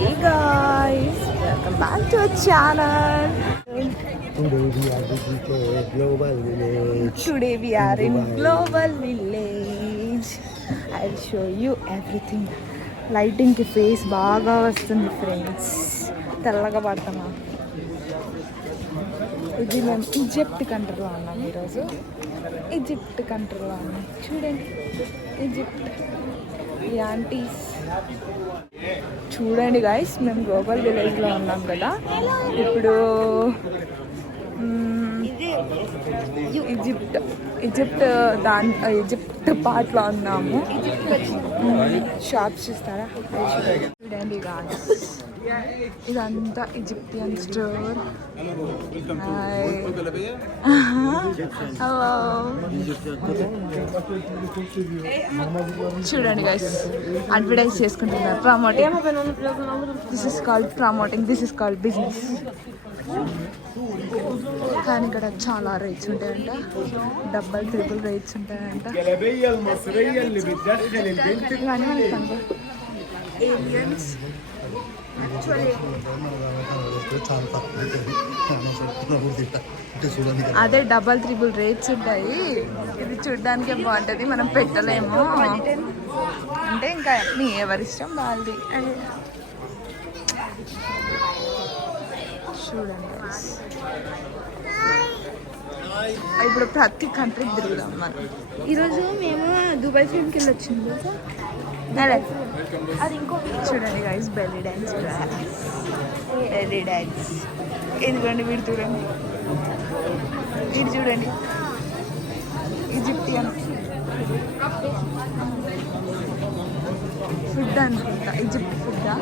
Hey guys, welcome back to our channel. Today we are in Global Village. I'll show you everything. Lighting ki face baga vastundi friends. తెల్లగా పడతామా ఇది మేము ఈజిప్ట్ కంట్రీలో ఉన్నాం ఈరోజు. ఈజిప్ట్ కంట్రీలో ఉన్నాం చూడండి. ఈజిప్ట్ ఈ ఆంటీస్ చూడండి గాయస్, మేము గ్లోబల్ విలేజ్లో ఉన్నాం కదా. ఇప్పుడు ఈజిప్ట్ పార్ట్లో ఉన్నాము. షాప్స్ చూస్తారా చూడండి గాయస్, ఇదంతా ఈజిప్టియన్ స్టోర్. హలో చూడండి గైస్, అడ్వర్టైజ్ చేసుకుంటున్నారు, promoting. This is called promoting, this is called business. కానీ ఇక్కడ చాలా రేట్స్ ఉంటాయంట, డబల్ ట్రిపుల్ రేట్స్ ఉంటాయంట. ఏలియన్స్ అదే డబల్ ట్రిపుల్ రేట్స్ ఉంటాయి. ఇది చూడ్డానికే బాగుంటుంది, మనం పెట్టలేము. అంటే ఇంకా మీ ఎవరిష్టం వాళ్ళది. చూడండి ఇప్పుడు ప్రతి కంట్రీకి తిరుగుదాం మనం. ఈరోజు మేము దుబాయ్ ఫిల్మ్కి వెళ్ళొచ్చింది అది ఇంకో. చూడండి guys, belly dance, belly dance. ఎందుకండి వీడు చూడండి, వీడు చూడండి, ఈజిప్టియన్ ఫుడ్ అనుకుంటా, ఈజిప్ట్ ఫుడ్డా.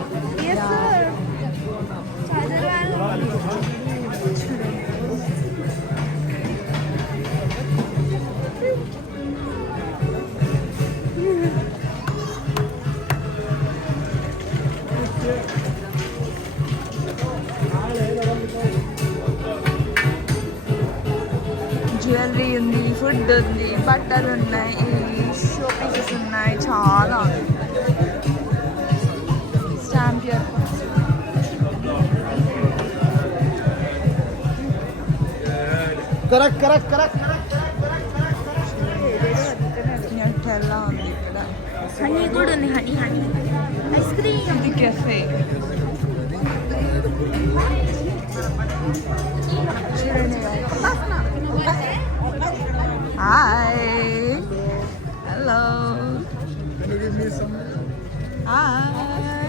జ్యువెలరీ ఉంది, ఫుడ్ ఉంది, బట్టలు ఉన్నాయి, షో పీసెస్ ఉన్నాయి, చాలా ఉంది. స్టాంప్ ఎలా ఉంది ఇక్కడ. హనీ కూడా ఉంది, హనీ హనీ ఐస్ క్రీమ్. ఇది cafe. Hi. Hello. Can you give me some? Hi.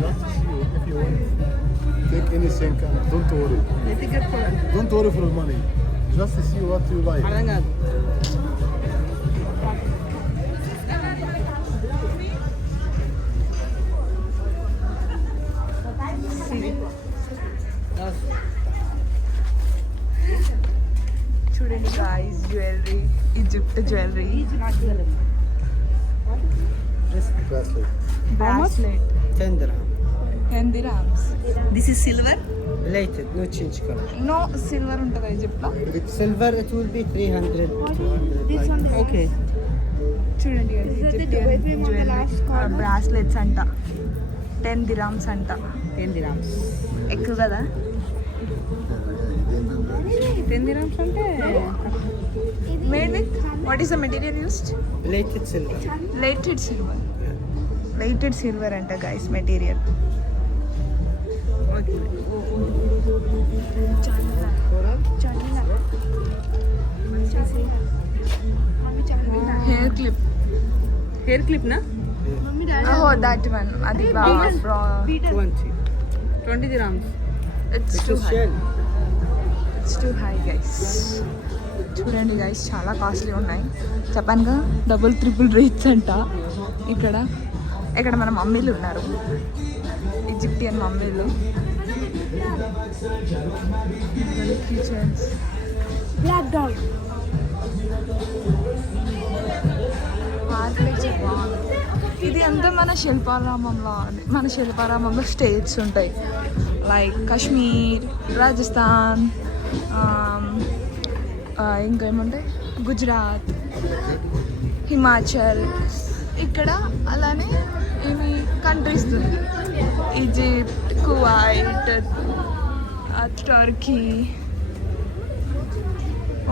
Just to see if you want. Take anything. Don't worry. Don't worry for the money. Just to see what you like. చూడండి guys, jewellery, Egypt jewellery. Bracelet. 10 dirham. 10 dirhams. This is silver. Plated, no change color. No silver ఉంటుందా ఈజిప్ట్లో? Silver it will be 300, 200. Like. Okay. చూడండి Egyptian jewellery, bracelets అంట 10 dirhams అంట. 10 dirhams. ఎక్కువ కదా? 10 dirhams అంటే made with what is the material used? Plated silver. Plated silver. Plated silver అంట guys material. Hair clip నా? ఓహో దట్ వన్. అది 20 dirhams. It's too high. It's too high guys. చూడండి గైస్, చాలా కాస్ట్లీ ఉన్నాయి. చెప్పానుగా డబుల్ ట్రిపుల్ రేట్స్ అంట. ఇక్కడ మన మమ్మీలు ఉన్నారు, ఈజిప్టియన్ మమ్మీలు. కిచెన్స్, బ్లాక్ డాగ్, ఆర్కిటెక్చర్ బాగుంది. ఇది అంతా మన శిల్పారామంలో స్టేట్స్ ఉంటాయి, లైక్ కాశ్మీర్, రాజస్థాన్, ఇంకా ఏముంటాయి, గుజరాత్, హిమాచల్, ఇక్కడ అలానే ఇవి కంట్రీస్ ఉంది. ఈజిప్ట్, కువైట్, టర్కీ,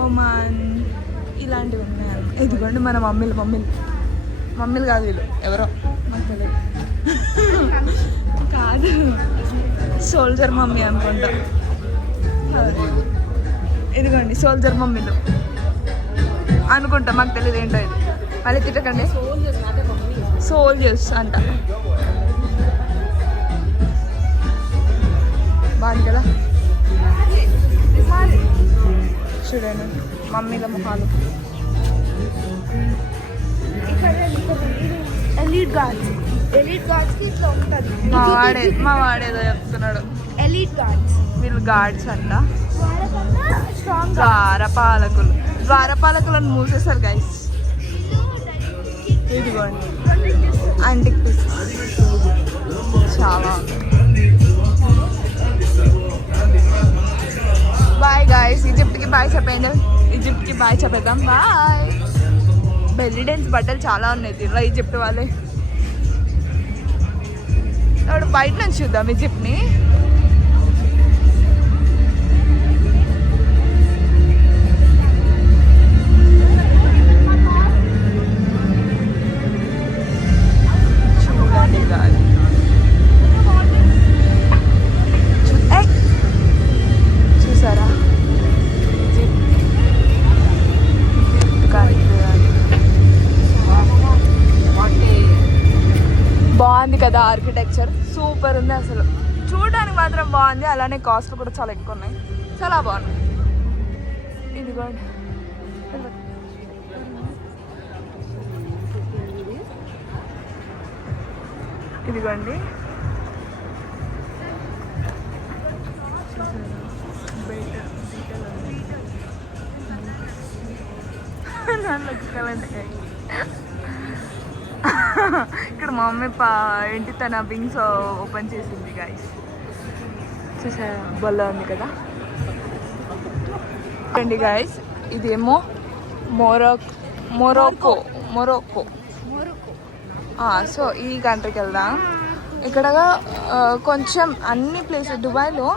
ఒమాన్ ఇలాంటివి ఉన్నాయి. ఇదిగోండి మన మమ్మీలు కాదు వీళ్ళు, ఎవరో నాకు తెలియదు. కాదు, సోల్జర్ మమ్మీ అనుకుంటా. ఇదిగోండి సోల్జర్ మమ్మీలు అనుకుంటా, మాకు తెలియదు ఏంటో ఇది. మళ్ళీ తిట్టకండి, సోల్జర్స్ అంట. బాగుంది కదా చూడండి మమ్మీల మొహాలు. ఎలీట్ గార్డ్స్ కి ఇట్లా ఉంటుంది. మా వాడేదో చెప్తున్నాడు. ఎలీట్ గార్డ్స్ వీళ్ళు గార్డ్స్ అంట. స్ట్రాంగ్ ద్వారపాలకులను మూసేశారు గైస్. ఇదిగోండి యాంటిక్ పీసెస్ చాలా. బాయ్ గాయస్, ఈజిప్ట్కి బాయ్ చెప్పండి. ఈజిప్ట్కి బాయ్ చెప్పేద్దాం. బాయ్. బెల్లీ డాన్స్ బట్టలు చాలా ఉన్నాయి దీనిలో ఈజిప్ట్ వాళ్ళే. ఇప్పుడు బయట నుంచి చూద్దాం ఈజిప్ట్ని. చూడండి గాలి. చూసారా బాగుంది కదా ఆర్కిటెక్చర్, సూపర్ ఉంది అసలు. చూడడానికి మాత్రం బాగుంది, అలానే కాస్ట్లు కూడా చాలా ఎక్కువ ఉన్నాయి. చాలా బాగున్నాయి. ఇదిగోండి ఇదిగోండి ఇక్కడ మా మమ్మీ ఏంటి తన వింగ్స్ ఓపెన్ చేసింది గైస్. చూసారా బల్ల ఉంది కదా అండి గైస్. ఇదేమో మొరోకో. సో ఈ కంట్రీకి వెళ్దాం. ఇక్కడ కొంచెం అన్ని ప్లేసెస్, దుబాయ్లో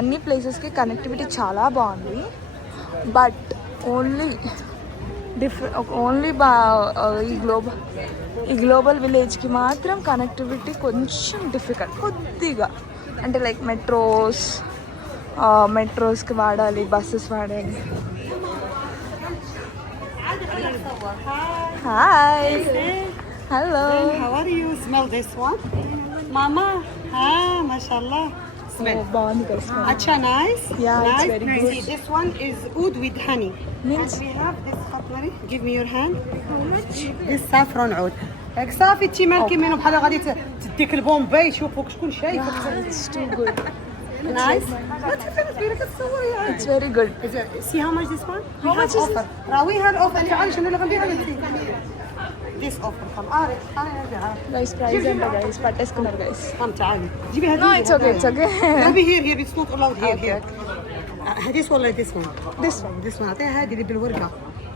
అన్ని ప్లేసెస్కి కనెక్టివిటీ చాలా బాగుంది. బట్ ఓన్లీ ఈ గ్లోబల్ విలేజ్కి మాత్రం కనెక్టివిటీ కొంచెం డిఫికల్ట్ కొద్దిగా. అంటే లైక్ మెట్రోస్కి వాడాలి, బస్సెస్ వాడాలి. Hi, hello. How are you? Smell this one, Mama. Mashallah. Smell. బాగుంది కదా. Acha, nice. Yeah, it's nice. very good. See, this one is oud with honey. Means We have this cutlery. Give me your hand. How much? This saffron oud. هيك صافي انتي مالكي منهم بحال غادي تديك البومباي يشوفوك شكون شايفك. it's too good. Nice. ما تفهمش بينك تصوري يعني. It's very good. See how much this one? How much is offer. راويها الاوفر. تعالي شنو اللي غندير لك. This offer. come guys price ఎంత గైస్ పట్టేసుకున్నారు guys. come تعالي. جيبي هذه. No, it's okay. No, be here. It's not allowed here. Okay. this ولا this one. This one. this one. اعطيها هذه اللي بالورقه.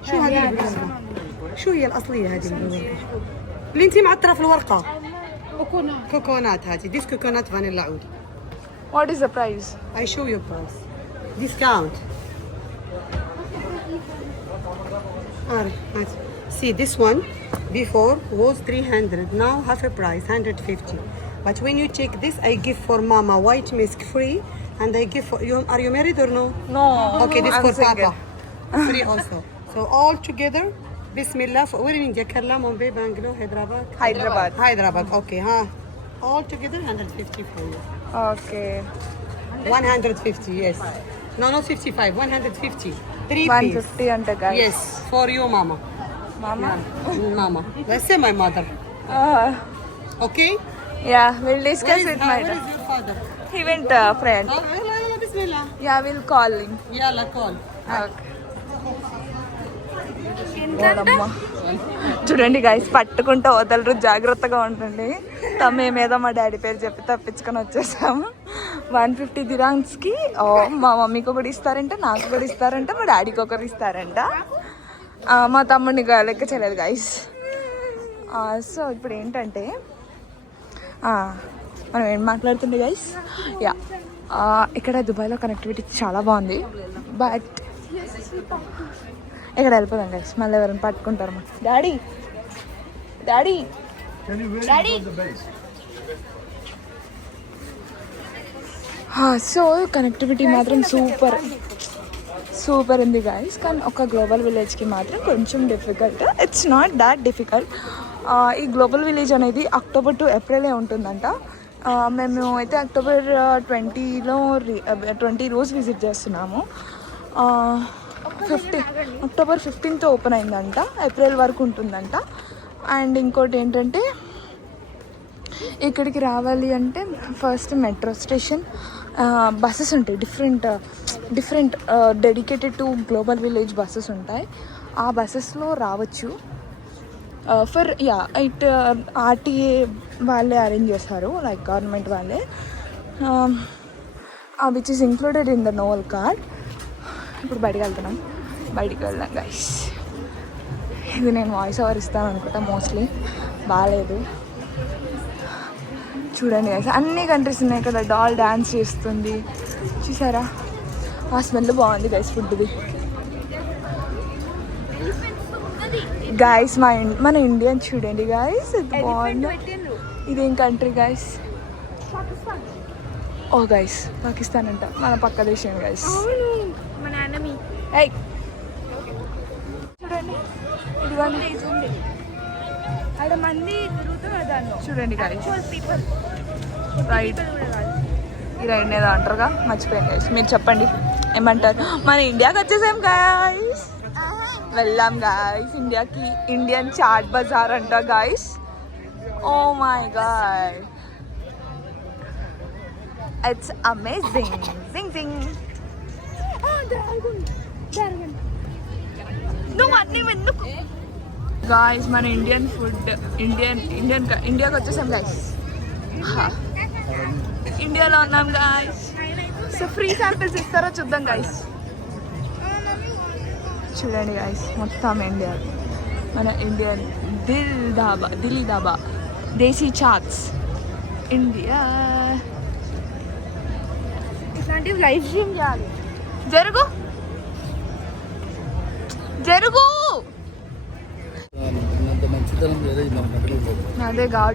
شو هذه اللي بالورقه؟ شو هي الاصليه هذه اللي بالورقه؟ اللي انت معطره في الورقه. كوكونات هذه. this كوكونات فانيلا عود. What is the price? I show you price. Discount. See this one before was 300. Now half a price 150. But when you check this, I give for Mama white milk free, and I give for you. Are you married or no? No. Okay, this I'm for single. Papa. Free also. So all together. Bismillah. Where in India? Kerala, Mumbai, Bangalore, Hyderabad. Hyderabad. Okay, huh? All together 150 for you. Okay. 150, yes. No, not 55, 150. 3 piece. 150 ante guys. Yes, for you, Mama. Mama. Mama. Let's say my mother. Okay? Yeah, we'll discuss with my where dad. is your father? He went friend. Oh, yalla, bismillah. Yeah, we'll call him. Yalla, call. Okay. చూడండి గైస్, పట్టుకుంటూ వదలరు, జాగ్రత్తగా ఉంటుంది. మేమేదో మా డాడీ పేరు చెప్పి తప్పించుకొని వచ్చేసాము. 150 dirhamsకి మా మమ్మీకి ఒకటి ఇస్తారంట, నాకు కూడా ఇస్తారంట, మా డాడీకి ఒకరు ఇస్తారంట. మా తమ్ముడిని లెక్క చేయలేదు గైస్. సో ఇప్పుడు ఏంటంటే మనం ఏం మాట్లాడుతుండే గైస్ యా ఇక్కడ దుబాయ్లో కనెక్టివిటీ చాలా బాగుంది బట్ ఇక్కడ వెళ్ళిపోదాం గైస్ మళ్ళీ ఎవరైనా పట్టుకుంటారు మా daddy daddy Can you really Daddy? go to the base? So connectivity మాత్రం సూపర్ ఉంది గైస్ కానీ ఒక గ్లోబల్ విలేజ్కి మాత్రం కొంచెం difficult it's not that difficult ఈ గ్లోబల్ విలేజ్ అనేది అక్టోబర్ టు ఏప్రిలే ఉంటుందంట మేము అయితే అక్టోబర్ 20 రోజు విజిట్ చేస్తున్నాము 15 ఓపెన్ అయిందంట ఏప్రిల్ వరకు ఉంటుందంట అండ్ ఇంకోటి ఏంటంటే ఇక్కడికి రావాలి అంటే ఫస్ట్ మెట్రో స్టేషన్ బస్సెస్ ఉంటాయి different dedicated to global village buses ఉంటాయి ఆ బస్సెస్లో రావచ్చు ఫర్ ఇట్ ఆర్టీఏ వాళ్ళే అరేంజ్ చేస్తారు లైక్ గవర్నమెంట్ వాళ్ళే which is included in the Nol card ఇప్పుడు బయటికి వెళ్దాం గైస్ ఇది నేను వాయిస్ ఓవర్ ఇస్తాను అనుకుంటా మోస్ట్లీ బాగాలేదు చూడండి గైస్ అన్నీ కంట్రీస్ ఉన్నాయి ఇక్కడ డాల్ డ్యాన్స్ చేస్తుంది చూసారా ఆ స్మెల్ బాగుంది గైస్ ఫుడ్ది గైస్ మన ఇండియన్ చూడండి గైస్ ఇది బాగుంది ఇదేం కంట్రీ గైస్ ఓ గైస్ పాకిస్తాన్ అంట మన పక్క దేశం గైస్ మన enemy. ఏయ్ చూడండి ఇదిగోండి ఆడ మంది తిరుగుతున్నారు దానిలో చూడండి గైస్ పీపుల్ రైట్ ఈ రైడ్ ఏదో అంటారుగా మర్చిపోయాను గైస్ మీరు చెప్పండి ఏమంటారు మన ఇండియాకి వచ్చేసాం గైస్ వెళ్ళాం గైస్ ఇండియన్ చాట్ బజార్ అంట guys oh my God it's amazing జింగ్ నువ్వు అన్నీ ఎందుకు గాయస్ మన ఇండియన్ ఫుడ్ ఇండియాకి వచ్చేసాం గాయస్ ఇండియాలో ఉన్నాం గాయస్ సో ఫ్రీ శాంపిల్స్ ఇస్తారో చూద్దాం గాయస్ చూడండి గాయస్ మొత్తం ఇండియా మన ఇండియన్ ఢిల్లీ ధాబా దేశీ చాట్స్ ఇండియా ఇట్లాంటివి లైవ్ స్ట్రీమ్ చేయాలి జరుగు అంత మంచితనం వేరే మనకు అదే కాబట్టి